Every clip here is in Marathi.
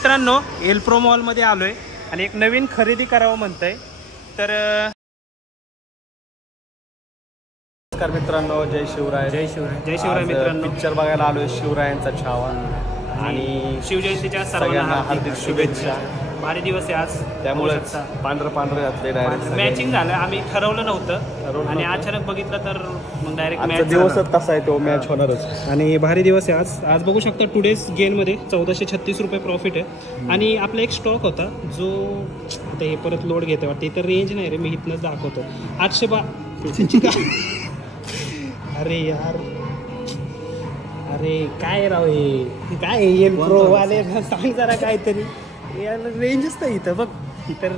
मित्रांनो एल्प्रो मॉल मध्ये आलोय आणि एक नवीन खरेदी करावं म्हणतंय तर नमस्कार मित्रांनो, जय शिवराय. जय शिवराय. जय शिवराय मित्रांनो. पिक्चर बघायला आलोय शिवरायांचा छावा आणि शिवजयंतीच्या सर्वांना हार्दिक शुभेच्छा. भारी दिवस आहे आज, त्यामुळे पांढरं घातले डायरेक्ट. मॅचिंग झालं, आम्ही ठरवलं नव्हतं आणि अचानक बघितलं तर मग डायरेक्ट मॅच. दिवसच तसा आहे तो, मॅच होणारच. आणि भारी दिवस आहे आज. आज बघू शकता टुडेज गेममध्ये 1436 रुपये प्रॉफिट आहे. आणि आपला एक स्टॉक होता जो आता हे परत लोड घेते वाटते, इथं रेंज नाही रे, मी इथनंच दाखवतो. 800 अरे यार, अरे काय राव हे काय येईल प्रो वाले, सांग जरा काहीतरी. यार रेंजच नाही इथं बघ. तर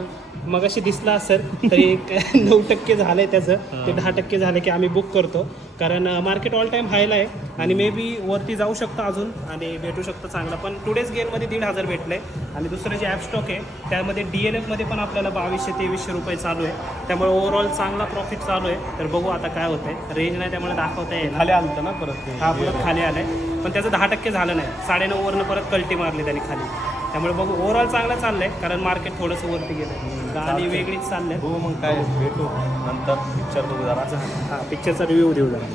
मग अशी दिसला असेल तरी 9% झालंय त्याचं. ते 10% झालं की आम्ही बुक करतो, कारण मार्केट ऑल टाईम हायला आहे आणि मे बी वरती जाऊ शकतं अजून आणि भेटू शकतं चांगला. पण टुडेज गेममध्ये 1500 भेटलंय. आणि दुसरं जे ॲप स्टॉक आहे त्यामध्ये DLF मध्ये पण आपल्याला 2200-2300 रुपये चालू आहे. त्यामुळे ओव्हरऑल चांगला प्रॉफिट चालू आहे. तर बघू आता काय होतंय. रेंज नाही त्यामुळे दाखवता येईल. खाली आलं ना परत, हा परत खाली आलाय, पण त्याचं 10% झालं नाही. 9.5 वरनं परत कल्टी मारली त्यांनी खाली. त्यामुळे बघू ओव्हरऑल चांगलं चाललंय, कारण मार्केट थोडंसं वरती गेलं. गाणी वेगळीच चाललंय. हो मग काय, भेटू नंतर पिक्चर बघू जरा. हा पिक्चरचा रिव्ह्यू देऊ जरा.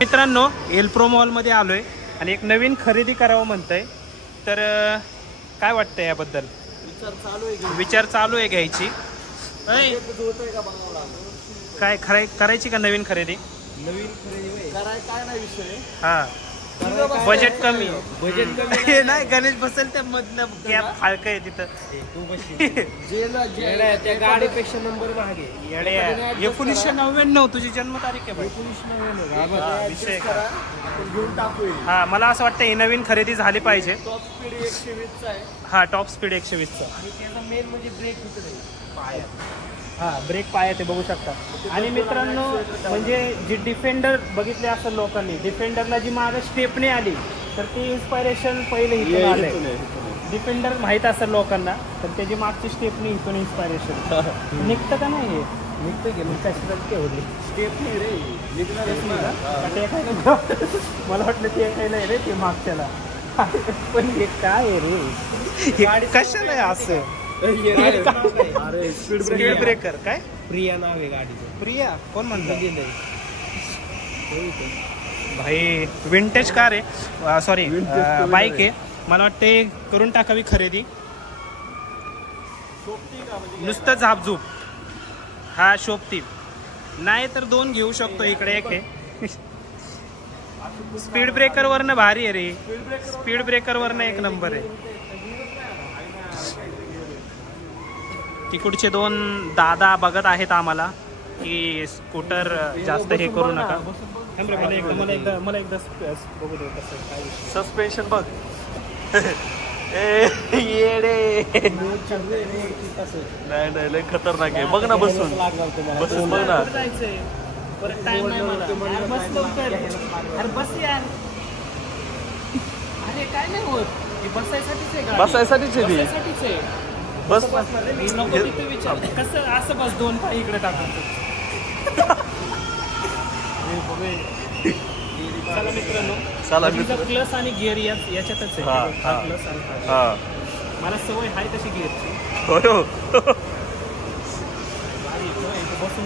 मित्रांनो एल्प्रो मॉलमध्ये आलोय आणि एक नवीन खरेदी करावं म्हणतंय. तर काय वाटतंय याबद्दल? विचार चालू आहे घ्यायची. काय करायची का नवीन खरेदी? काय नाही विषय. हा बजेट कमी नाही, गणेश बसेल त्या मधलं गॅप हलकं आहे तिथं. त्या गाडीपेक्षा नंबर मागे 1999 तुझी जन्मतारीख आहे. 1999 हा मला असं वाटतं ही नवीन खरेदी झाली पाहिजे. टॉप स्पीड 120 आहे. हा टॉप स्पीड 120चा. आणि त्याचा मेन म्हणजे ब्रेक इकडे हा ब्रेक पाय ते बघू शकता. आणि मित्रांनो म्हणजे जी डिफेंडर बघितले असेल लोकांनी, डिफेंडरला जी मागे स्टेपने आली तर ती इन्स्पायरेशन पहिले इथून आले. डिफेंडर माहीत असेल लोकांना, तर त्याची मागची स्टेपनी इथून इन्स्पायरेशन निघतं का नाही? हे निघतं की मग कशी ठेवली स्टेपनी रे, मला वाटलं ते काही नाही रे ते मागच्याला. पण हे काय आहे रे, कशाला आहे असं? स्पीड ब्रेकर काय? प्रिया नाव आहे गाडीचं. प्रिया कोण म्हणतं? भाई विंटेज कार आहे, सॉरी बाईक आहे. मला वाटते करून टाकावी खरेदी. नुसतं झापझूप. हा शोभती नाही तर 2 घेऊ शकतो. इकडे एक आहे. स्पीड ब्रेकर वरनं भारी आहे रे. स्पीड ब्रेकर वरनं एक नंबर आहे. तिकडचे 2 दादा बघत आहेत आम्हाला की स्कूटर जास्त हे करू नका. मला एकदा बघू दे कसं काय सस्पेन्शन बघ. नाही लय खतरनाक आहे. बघ ना बसून बघ ना. बसायसाठीच आहे. बस कसं असं बस 2 पाय इकडे टाकायचं. चला मित्रांनो, चला प्लस आणि गिअर याच्यातच आहे. प्लस आणि मला सवय हाय तशी गिअरची. बसून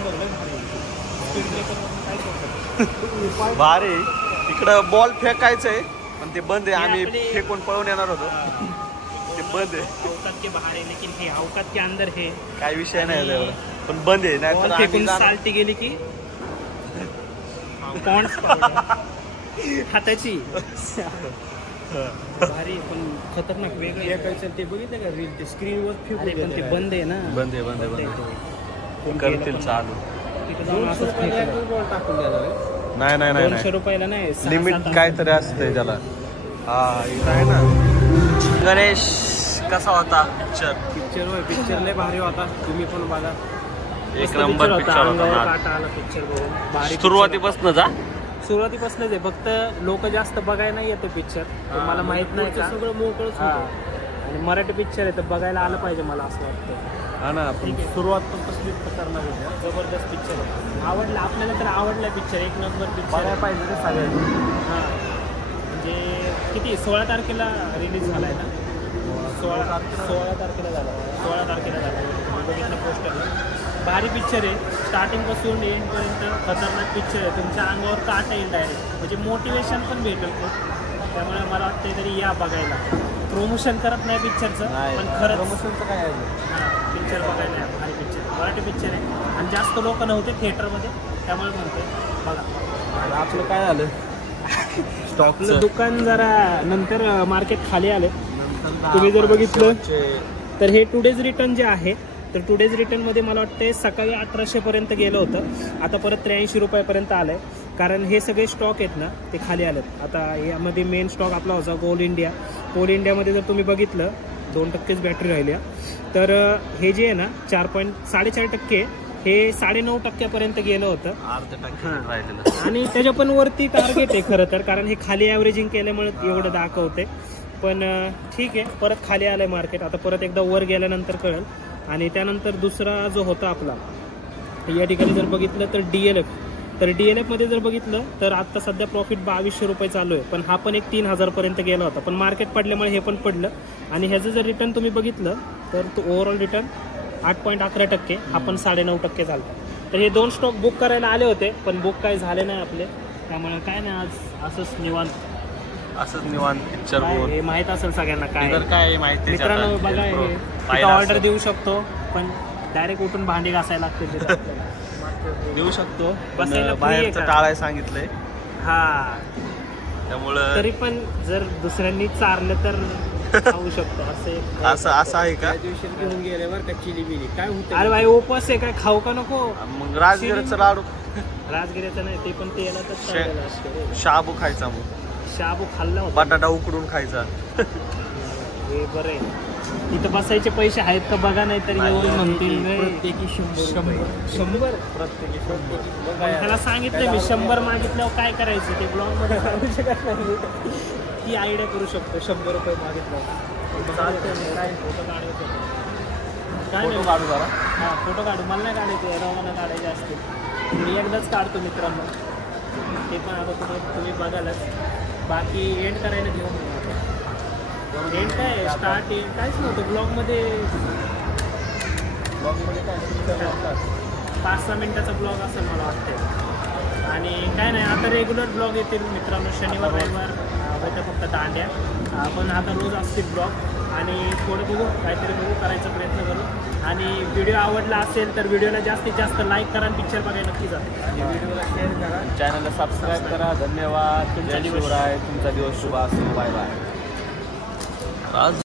भारी. इकडं बॉल फेकायचंय पण ते बंद आहे. आम्ही फेकून पळून येणार होतो, ते बंद आहे. औकात के बाहर आहे, लेकिन हे औकात के अंदर है. काय विषय नाही पण बंद आहे. नाही तर फेकून साल्टी गेली की हाताची. भारी पण खतरनाक वेगळं. ते बघितलं का रील? ते स्क्रीनवर फेकून पण ते बंद आहे ना. बंद आहे. करतील चालू. नाही 200 रुपयाला नाही, लिमिट काहीतरी असते त्याला. हा आहे ना. गणेश कसा होता पिक्चर लय भारी होता. तुम्ही पण बघा, एक नंबर पिक्चर होता. सुरुवातीपासूनच आहे. फक्त लोक जास्त बघायला नाही येते पिक्चर, मला माहित नाही का. सगळं मोकळच. आणि मराठी पिक्चर आहे तर बघायला आलं पाहिजे मला असं वाटतं. हा ना. सुरुवात पण कसली खतरनाक होती. जबरदस्त पिक्चर आहे. आवडला आपल्याला, तर आवडला पिक्चर. एक नंबर पिक्चर बघायला पाहिजे रे सगळ्यांनी. हां म्हणजे किती 16 तारखेला रिलीज झालाय ना. 16 तारखेला झाला 16 तारखेला झाला बघितलं पोस्टर. भारी पिक्चर आहे, स्टार्टिंगपासून एंडपर्यंत खतरनाक पिक्चर आहे. तुमच्या अंगावर काटा येईल डायरेक्ट, म्हणजे मोटिवेशन पण भेटेल खूप. त्यामुळे मला वाटतं तरी या बघायला. प्रमोशन करत नाही पिक्चरचं, पण खरंच प्रमोशनचं काय आहे? हां पिक्चर बघायला भारी पिक्चर, मराठी पिक्चर आहे आणि जास्त लोक नव्हते थिएटरमध्ये, त्यामुळे म्हणते बघा. आपलं काय झालं? आपलं दुकान जरा नंतर मार्केट खाली आले. तुम्ही जर बघितलं तर हे टुडेज रिटर्न जे आहे, तर टुडेज रिटर्नमध्ये मला वाटतं सकाळी 1800पर्यंत गेलं होतं, आता परत 83 रुपयापर्यंत आलं आहे. कारण हे सगळे स्टॉक आहेत ना ते खाली आलेत. आता यामध्ये मेन स्टॉक आपला होता कोल इंडिया. कोल इंडियामध्ये जर तुम्ही बघितलं 2%च बॅटरी राहिली. तर हे जे आहे ना 4.5% हे 9.5% गेलं होतं, 0.5% राहिलेलं. आणि त्याच्या पण वरती टार्गेट आहे खरं तर, कारण हे खाली ॲव्हरेजिंग केल्यामुळे एवढं दाखवते. पण ठीक आहे, परत खाली आलं आहे मार्केट. आता परत एकदा वर गेल्यानंतर कळेल. आणि त्यानंतर दुसरा जो होता आपला या ठिकाणी जर बघितलं तर DLF. तर DLFमध्ये जर बघितलं तर आत्ता सध्या प्रॉफिट 2200 रुपये चालू आहे, पण हा पण एक 3000पर्यंत गेला होता. पण मार्केट पडल्यामुळे हे पण पडलं. आणि ह्याचं जर रिटर्न तुम्ही बघितलं तर तो ओव्हरऑल रिटर्न 8.11%, हा पण 9.5% झाला. तर हे 2 स्टॉक बुक करायला आले होते, पण बुक काही झाले नाही आपले. त्यामुळे काय नाही, आज असंच निवांत पिक्चर हे माहीत असेल सगळ्यांना काय काय माहिती. मित्रांनो बघा, हे ऑर्डर देऊ शकतो, पण डायरेक्ट उठून भांडी घासायला लागते. देऊ शकतो, बसायला बाहेरचं टाळाय सांगितलंय. हा, त्यामुळं तरी पण जर दुसऱ्यांनी चारलं तर खाऊ शकतो. असं आहे का? घेऊन गेल्यावर का चिली बिली काय होतं? अरे भाई उपवास आहे, काय खाऊ का नको? मग राजगिराचं लाडू. राजगिऱ्याचं नाही, ते पण तेला तर शाबू खायचा. मग शाबू खाल्ला होता, बटाटा उकडून खायचा. हे बरं आहे. इथं बसायचे पैसे आहेत का बघा, नाही तर एवढं म्हणतील प्रत्येकी 100 प्रत्येकी. त्याला सांगितलं मी 100 मागितल्यावर काय करायचं ते ब्लॉग मध्ये सांगू शकत नाही. ती आयडिया करू शकतो. 100 रुपये मागितलं काय फोटो काढायचं, काय नाही काढू जरा. हां फोटो काढू. मला नाही काढायचे, रवाना काढायचे असते. मी एकदाच काढतो मित्रांनो, ते पण आता तुम्ही बघालच. बाकी एंड करायला घेऊन एंड काय स्टार्ट एंड काहीच नव्हतं ब्लॉगमध्ये. काय 5-6 मिनिटाचा ब्लॉग असेल मला वाटतं. आणि काय नाही, आता रेग्युलर ब्लॉग येतील मित्रांनो. शनिवार रविवार होतं फक्त दांड्या, पण आता रोज असतील ब्लॉग. आणि थोडं बघू, काहीतरी बघू, करायचा प्रयत्न करू. आणि व्हिडिओ आवडला असेल तर व्हिडिओला जास्तीत जास्त लाईक करा आणि पिक्चर बघायला नक्की जा. आणि व्हिडिओला शेअर करा, चॅनलला सबस्क्राईब करा. धन्यवाद. तुमचा दिवस शुभ असो. Bye bye.